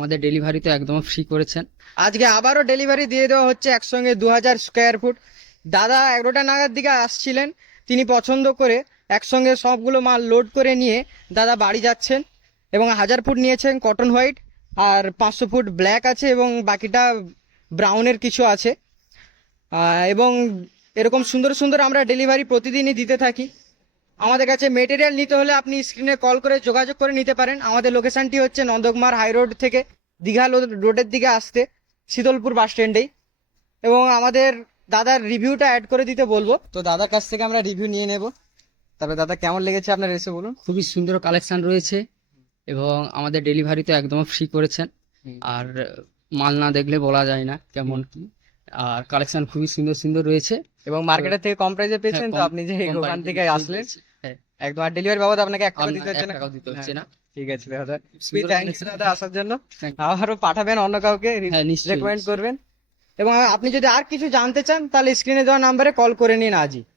আমাদের ডেলিভারি তো একদম ফ্রি করেছেন। আজকে আবারও ডেলিভারি দিয়ে দেওয়া হচ্ছে একসঙ্গে 2000 স্কোয়ার ফুট। দাদা 11টা নাগাদ দিকে আসছিলেন, তিনি পছন্দ করে একসঙ্গে সবগুলো মাল লোড করে নিয়ে দাদা বাড়ি যাচ্ছেন। এবং 1000 ফুট নিয়েছেন কটন হোয়াইট, আর 500 ফুট ব্ল্যাক আছে এবং বাকিটা ব্রাউনের কিছু আছে। এবং এরকম সুন্দর সুন্দর আমরা ডেলিভারি প্রতিদিনই দিতে থাকি। আমাদের কাছে মেটেরিয়াল নিতে হলে আপনি স্ক্রিনে কল করে যোগাযোগ করে নিতে পারেন। আমাদের লোকেশনটি হচ্ছে নন্দকুমার হাই রোড থেকে দীঘা রোডের দিকে আসতে শীতলপুর বাস স্ট্যান্ডেই। এবং আমাদের দাদার রিভিউটা অ্যাড করে দিতে বলবো। তো দাদার কাছ থেকে আমরা রিভিউ নিয়ে নেব। তবে দাদা কেমন লেগেছে আপনার এসে বলুন। খুবই সুন্দর কালেকশন রয়েছে এবং আমাদের ডেলিভারি তো একদম ফ্রি করেছেন। আর মাল না দেখলে বলা যায় না কেমন কি। আর কালেকশন খুবই সুন্দর সুন্দর রয়েছে এবং মার্কেটের থেকে কম প্রাইসে পেয়েছেন, তো কম- আপনি যে কম ওখান price থেকে এ আসলেন হ্যাঁ, একদম। আর ডেলিভারি বাবদ আপনাকে 1 টাকা আপনার দিতে হচ্ছে 1 না। টাকাও দিতে হচ্ছে না। ঠিক আছে দাদা, সুন্দর থ্যাংক ইউ collection। দাদা আসার জন্য। Thank you। আবারও পাঠাবেন অন্য কাউকে, হ্যাঁ, নিশ্চয়ই। রেকমেন্ড করবেন। এবং আপনি যদি আর কিছু জানতে চান তাহলে স্ক্রিনে দেওয়া নাম্বারে কল করে নিন আজই।